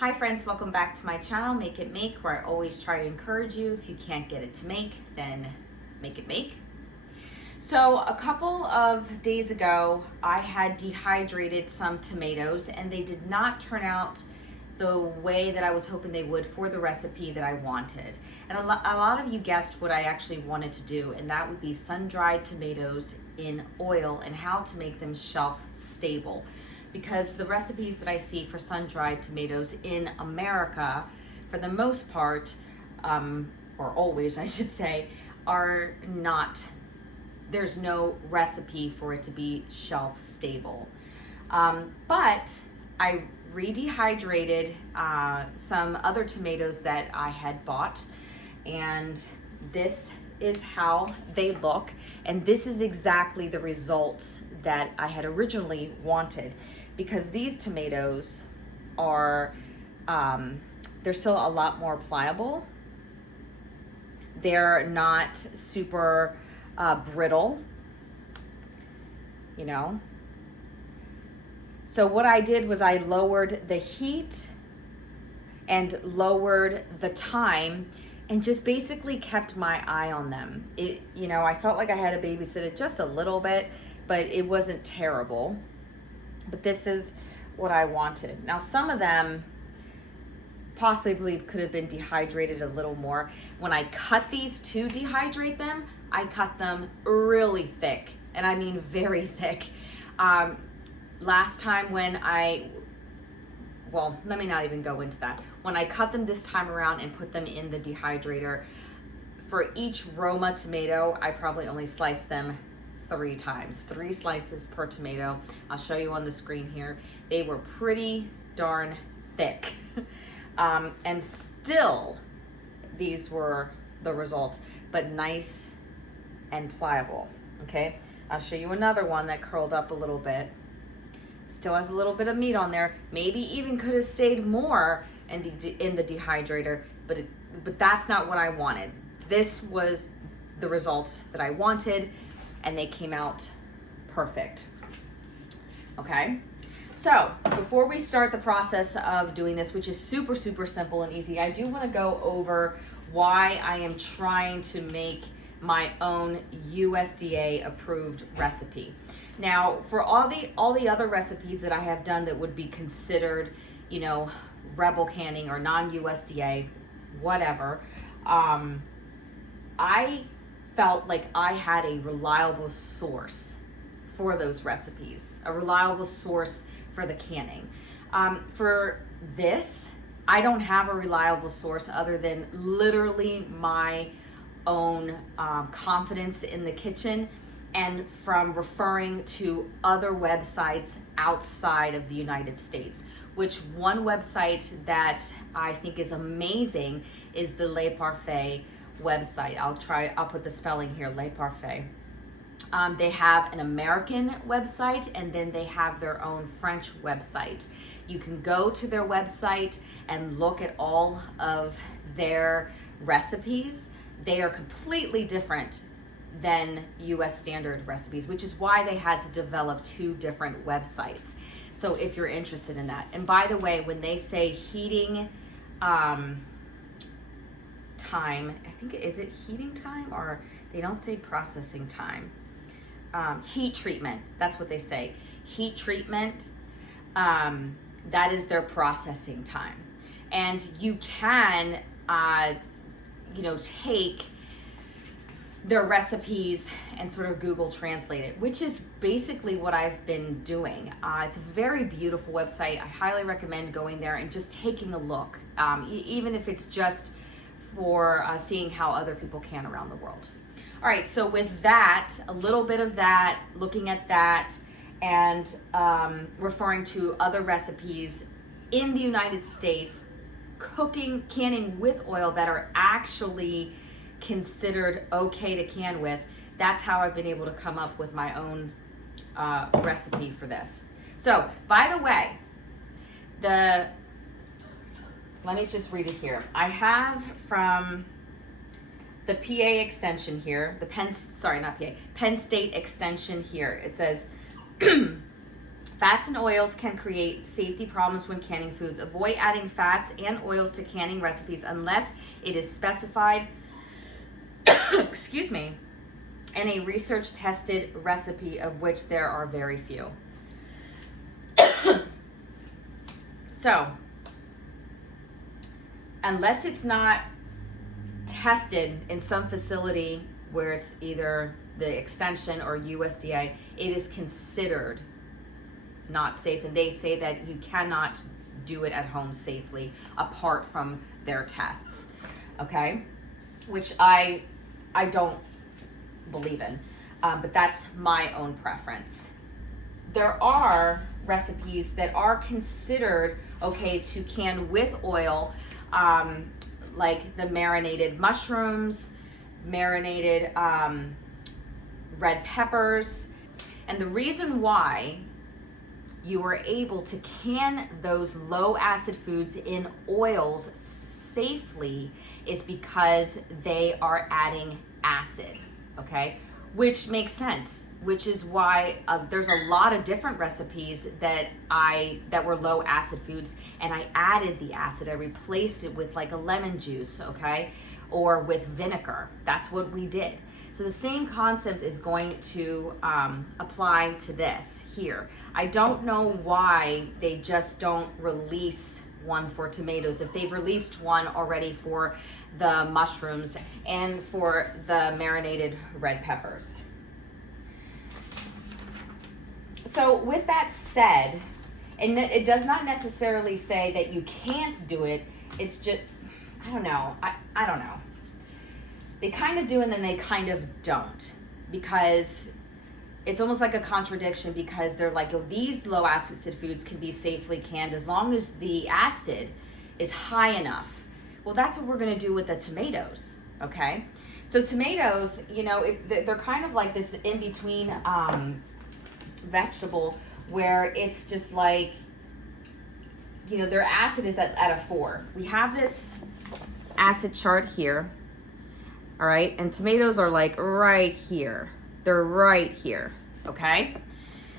Hi friends, welcome back to my channel, Make It Make, where I always try to encourage you. If you can't get it to make, then make it make. So a couple of days ago, I had dehydrated some tomatoes and they did not turn out the way that I was hoping they would for the recipe that I wanted. And a lot of you guessed what I actually wanted to do, and that would be sun-dried tomatoes in oil and how to make them shelf stable. Because the recipes that I see for sun-dried tomatoes in America, for the most part, or always I should say, are not, there's no recipe for it to be shelf stable. But I re-dehydrated some other tomatoes that I had bought, and this is how they look, and this is exactly the results that I had originally wanted, because these tomatoes are they're still a lot more pliable. They're not super brittle, you know. So what I did was I lowered the heat and lowered the time and just basically kept my eye on them. I felt like I had to babysit it just a little bit, but it wasn't terrible. But this is what I wanted. Now, some of them possibly could have been dehydrated a little more. When I cut these to dehydrate them, I cut them really thick, and I mean very thick. Last time when let me not even go into that. When I cut them this time around and put them in the dehydrator, for each Roma tomato, I probably only sliced them 3 times, 3 slices per tomato. I'll show you on the screen here. They were pretty darn thick. And still, these were the results, but nice and pliable, okay? I'll show you another one that curled up a little bit. Still has a little bit of meat on there. Maybe even could have stayed more in the dehydrator, but that's not what I wanted. This was the results that I wanted, and they came out perfect. Okay, so before we start the process of doing this, which is super, super simple and easy, I do want to go over why I am trying to make my own USDA approved recipe. Now, for all the other recipes that I have done that would be considered, rebel canning or non-USDA, whatever, I felt like I had a reliable source for those recipes, a reliable source for the canning. For this, I don't have a reliable source other than literally my own confidence in the kitchen, and from referring to other websites outside of the United States, which one website that I think is amazing is the Le Parfait website. I'll put the spelling here, Le Parfait. They have an American website, and then they have their own French website. You can go to their website and look at all of their recipes. They are completely different than US standard recipes, which is why they had to develop 2 different websites. So if you're interested in that. And by the way, when they say heating time, I think, is it heating time, or they don't say processing time? Heat treatment, that's what they say. Heat treatment, that is their processing time. And you can, take their recipes and sort of Google translate it, which is basically what I've been doing. It's a very beautiful website. I highly recommend going there and just taking a look, even if it's just for seeing how other people can around the world. All right, so with that, a little bit of that, looking at that, and referring to other recipes in the United States, canning with oil that are actually considered okay to can with, that's how I've been able to come up with my own recipe for this. So, by the way, let me just read it here. I have from the PA extension here, Penn State extension here. It says Fats and oils can create safety problems when canning foods. Avoid adding fats and oils to canning recipes unless it is specified, excuse me, in a research-tested recipe, of which there are very few. So, unless it's not tested in some facility where it's either the extension or USDA, it is considered not safe, and they say that you cannot do it at home safely apart from their tests, okay? Which I don't believe in, but that's my own preference. There are recipes that are considered okay to can with oil, like the marinated mushrooms, marinated red peppers. And the reason why you are able to can those low acid foods in oils safely is because they are adding acid, okay? Which makes sense, which is why there's a lot of different recipes that were low acid foods, and I added the acid. I replaced it with like a lemon juice, okay? Or with vinegar. That's what we did. So the same concept is going to apply to this here. I don't know why they just don't release one for tomatoes if they've released one already for the mushrooms and for the marinated red peppers. So with that said, and it does not necessarily say that you can't do it, it's just, I don't know, I don't know. They kind of do and then they kind of don't, because it's almost like a contradiction, because they're like, oh, these low acid foods can be safely canned as long as the acid is high enough. Well, that's what we're going to do with the tomatoes, okay? So tomatoes, you know, they're kind of like this in-between vegetable where it's just like, you know, their acid is at a 4. We have this acid chart here, all right? And tomatoes are like right here. They're right here, okay?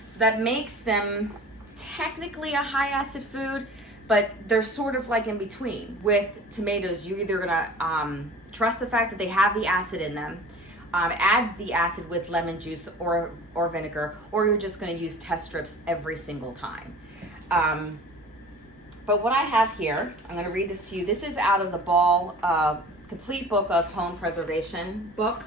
So that makes them technically a high acid food, but they're sort of like in between. With tomatoes, you're either gonna trust the fact that they have the acid in them, add the acid with lemon juice or vinegar, or you're just gonna use test strips every single time. But what I have here, I'm gonna read this to you. This is out of the Ball Complete Book of Home Preservation book.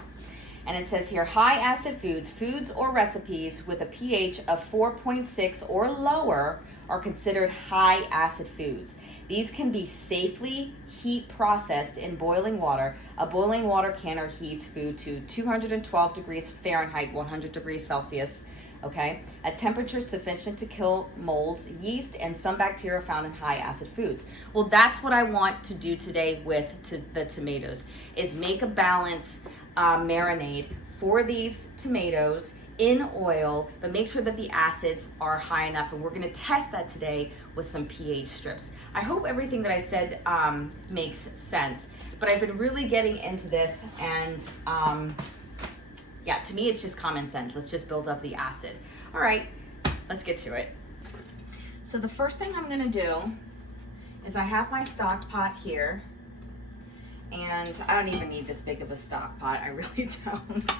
And it says here, high acid foods or recipes with a pH of 4.6 or lower are considered high acid foods. These can be safely heat processed in boiling water. A boiling water canner heats food to 212 degrees Fahrenheit, 100 degrees Celsius, okay? A temperature sufficient to kill molds, yeast, and some bacteria found in high acid foods. Well, that's what I want to do today with the tomatoes, is make a balance marinade for these tomatoes in oil, but make sure that the acids are high enough. And we're gonna test that today with some pH strips. I hope everything that I said makes sense, but I've been really getting into this, and yeah, to me, it's just common sense. Let's just build up the acid. All right, let's get to it. So the first thing I'm gonna do is I have my stock pot here, and I don't even need this big of a stock pot, I really don't.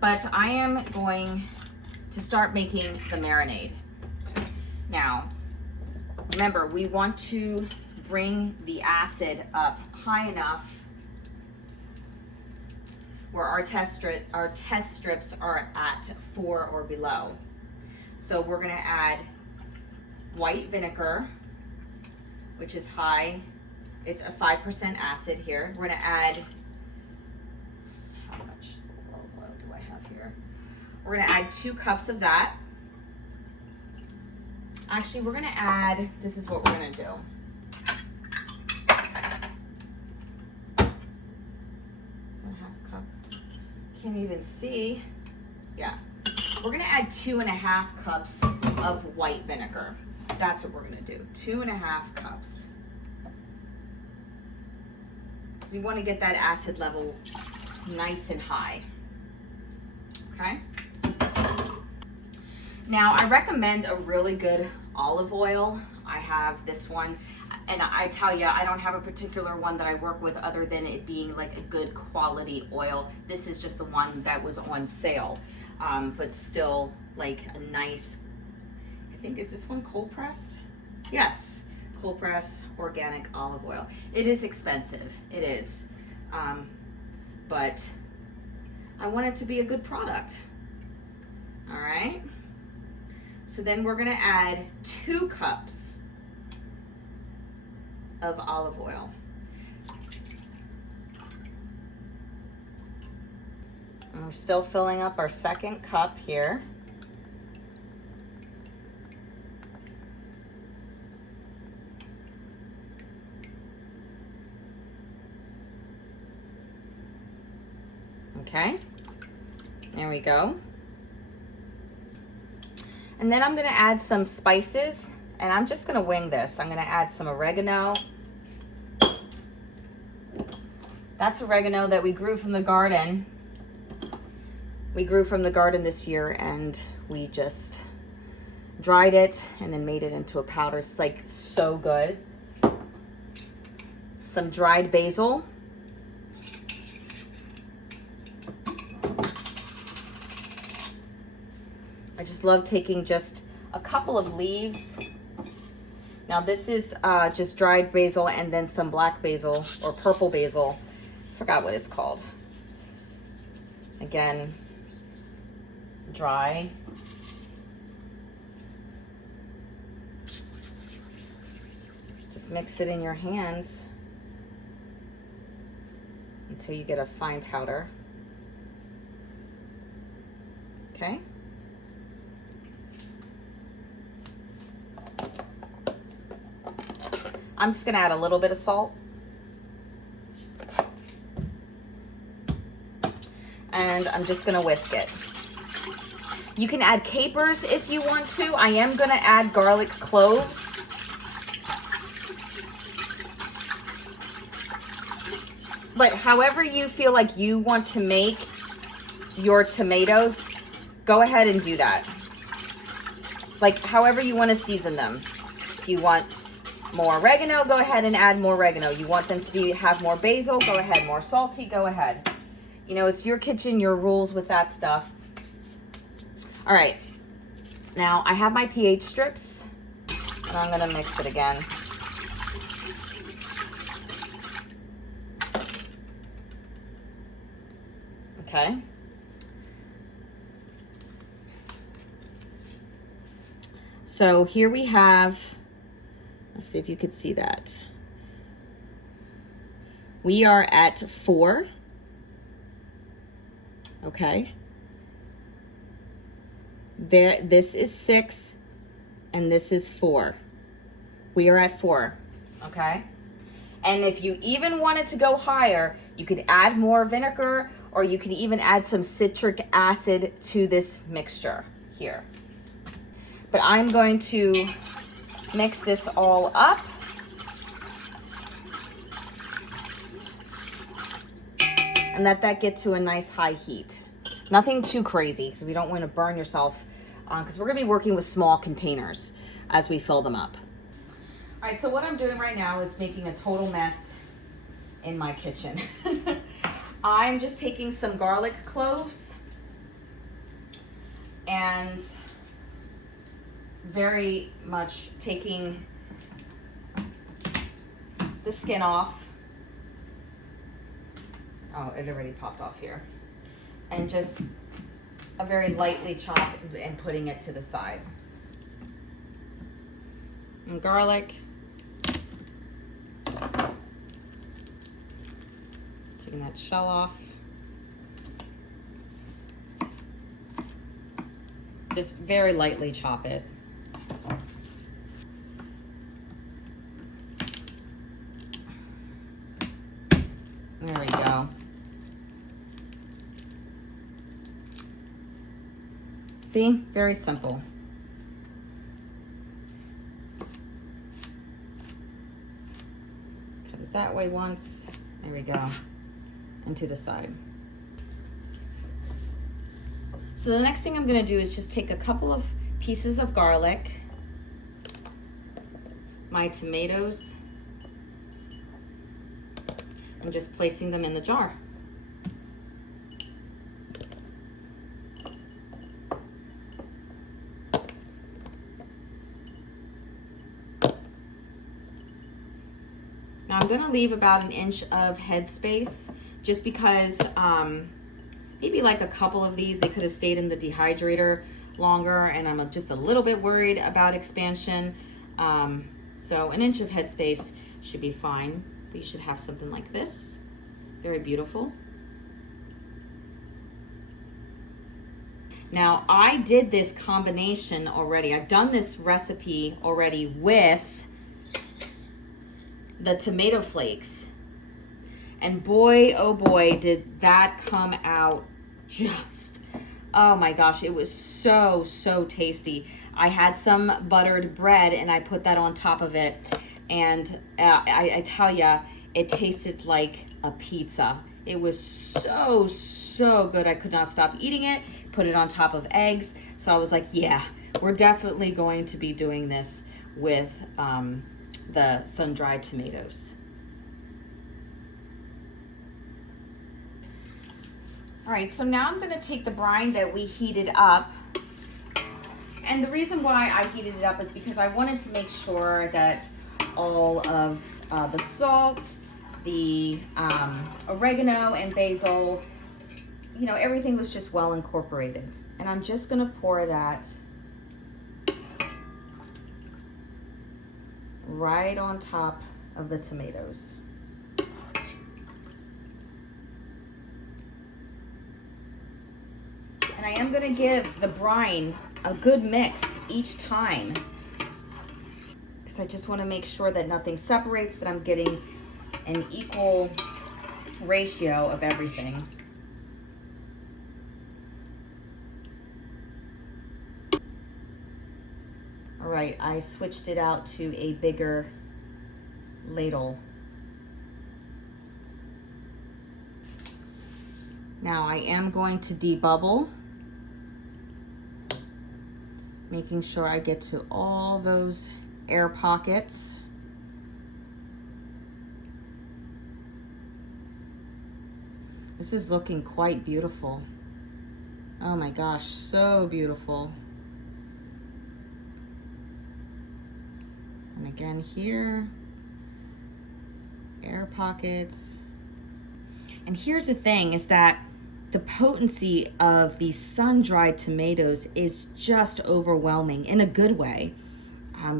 But I am going to start making the marinade. Now, remember, we want to bring the acid up high enough where our test strips are at 4 or below. So we're gonna add white vinegar, which is high. It's a 5% acid here. We're gonna add, how much olive oil do I have here? We're gonna add 2 cups of that. Actually, we're gonna add, this is what we're gonna do. Is that a half cup? Can't even see. Yeah. We're gonna add 2.5 cups of white vinegar. That's what we're gonna do, 2.5 cups. So you want to get that acid level nice and high, okay? Now, I recommend a really good olive oil. I have this one, and I tell you, I don't have a particular one that I work with other than it being like a good quality oil. This is just the one that was on sale, but still like a nice, I think, is this one cold pressed? Yes, cold pressed organic olive oil. It is expensive, it is, but I want it to be a good product. All right. So then we're gonna add 2 cups of olive oil. And we're still filling up our 2nd cup here. Okay, there we go. And then I'm gonna add some spices, and I'm just gonna wing this. I'm gonna add some oregano. That's oregano that we grew from the garden. We grew from the garden this year, and we just dried it and then made it into a powder. It's like so good. Some dried basil. I just love taking just a couple of leaves. Now this is just dried basil and then some black basil or purple basil. Forgot what it's called. Again, dry. Just mix it in your hands until you get a fine powder. Okay. I'm just gonna add a little bit of salt. And I'm just gonna whisk it. You can add capers if you want to. I am gonna add garlic cloves. But however you feel like you want to make your tomatoes, go ahead and do that. Like however you want to season them. If you want more oregano, go ahead and add more oregano. You want them to have more basil, go ahead. More salty, go ahead. You know, it's your kitchen, your rules with that stuff. All right, now I have my pH strips, and I'm gonna mix it again. Okay. So here we have, let's see if you could see that. We are at 4. Okay. This is 6 and this is 4. We are at 4. Okay. And if you even wanted to go higher, you could add more vinegar, or you could even add some citric acid to this mixture here. But I'm going to mix this all up. And let that get to a nice high heat. Nothing too crazy, because we don't want to burn yourself, because we're going to be working with small containers as we fill them up. All right, so what I'm doing right now is making a total mess in my kitchen. I'm just taking some garlic cloves and very much taking the skin off. Oh, it already popped off here. And just a very lightly chop and putting it to the side. And garlic. Taking that shell off. Just very lightly chop it. There we go. See, very simple. Cut it that way once. There we go. And to the side. So the next thing I'm gonna do is just take a couple of pieces of garlic, my tomatoes, and just placing them in the jar. Now I'm gonna leave about an inch of headspace just because maybe like a couple of these, they could have stayed in the dehydrator longer, and I'm just a little bit worried about expansion. So an inch of headspace should be fine. But you should have something like this. Very beautiful. Now I did this combination already. I've done this recipe already with the tomato flakes. And boy, oh boy, did that come out just, oh my gosh, it was so, so tasty. I had some buttered bread and I put that on top of it. And I tell ya, it tasted like a pizza. It was so, so good. I could not stop eating it. Put it on top of eggs. So I was like, yeah, we're definitely going to be doing this with the sun-dried tomatoes. All right, so now I'm gonna take the brine that we heated up. And the reason why I heated it up is because I wanted to make sure that all of the salt, the oregano and basil, you know, everything was just well incorporated. And I'm just gonna pour that right on top of the tomatoes. And I am gonna give the brine a good mix each time, because I just wanna make sure that nothing separates, that I'm getting an equal ratio of everything. All right, I switched it out to a bigger ladle. Now I am going to debubble, making sure I get to all those air pockets. This is looking quite beautiful. Oh my gosh, so beautiful. And again here, air pockets. And here's the thing, is that the potency of these sun-dried tomatoes is just overwhelming in a good way.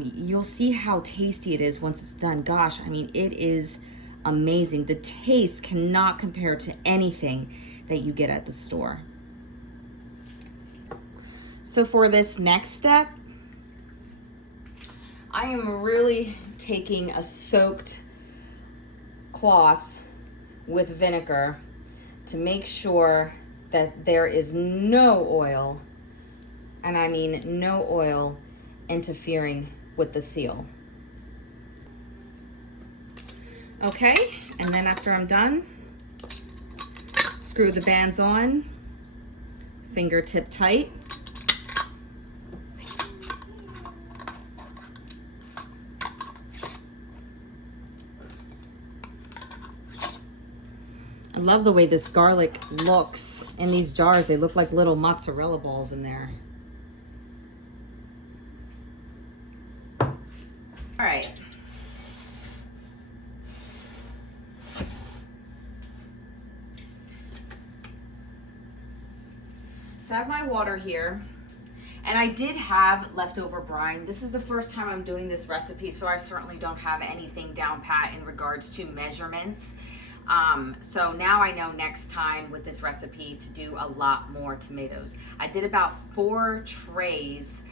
You'll see how tasty it is once it's done. Gosh, I mean, it is amazing. The taste cannot compare to anything that you get at the store. So for this next step, I am really taking a soaked cloth with vinegar to make sure that there is no oil, and I mean no oil, interfering with the seal. Okay, and then after I'm done, screw the bands on, fingertip tight. I love the way this garlic looks in these jars. They look like little mozzarella balls in there. All right. So I have my water here, and I did have leftover brine. This is the first time I'm doing this recipe, so I certainly don't have anything down pat in regards to measurements. So now I know next time with this recipe to do a lot more tomatoes. I did about 4 trays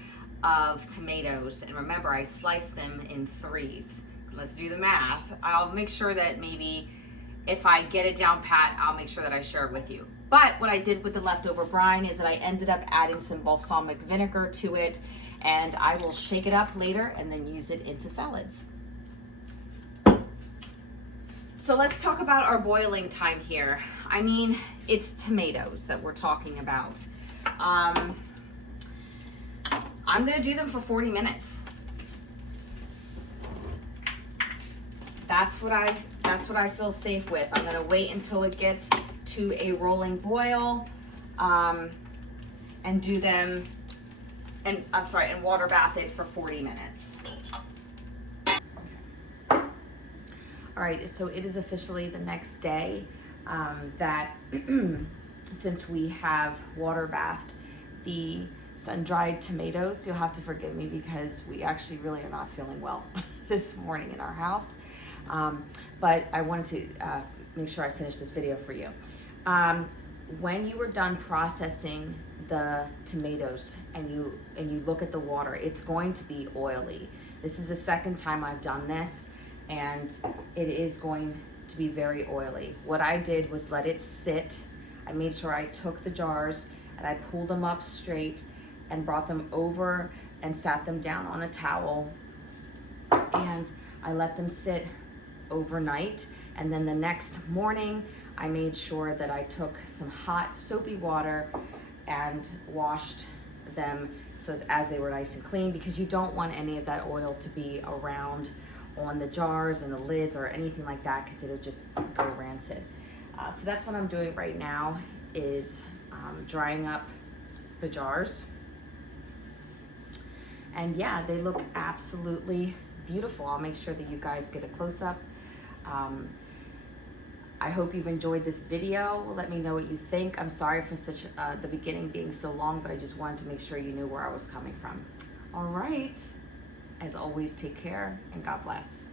of tomatoes, and remember, I sliced them in 3s. Let's do the math. I'll make sure that maybe if I get it down pat, I'll make sure that I share it with you. But what I did with the leftover brine is that I ended up adding some balsamic vinegar to it, and I will shake it up later and then use it into salads. So let's talk about our boiling time here. I mean, it's tomatoes that we're talking about. I'm gonna do them for 40 minutes. That's what I feel safe with. I'm gonna wait until it gets to a rolling boil, and do them, and water bath it for 40 minutes. All right, so it is officially the next day that since we have water bathed the sun-dried tomatoes. You'll have to forgive me because we actually really are not feeling well this morning in our house. But I wanted to make sure I finish this video for you. When you are done processing the tomatoes and you look at the water, it's going to be oily. This is the second time I've done this, and it is going to be very oily. What I did was let it sit. I made sure I took the jars and I pulled them up straight and brought them over and sat them down on a towel, and I let them sit overnight. And then the next morning I made sure that I took some hot soapy water and washed them so as they were nice and clean, because you don't want any of that oil to be around on the jars and the lids or anything like that, because it'll just go rancid. So that's what I'm doing right now, is drying up the jars. And yeah, they look absolutely beautiful. I'll make sure that you guys get a close-up. I hope you've enjoyed this video. Let me know what you think. I'm sorry for the beginning being so long, but I just wanted to make sure you knew where I was coming from. All right. As always, take care and God bless.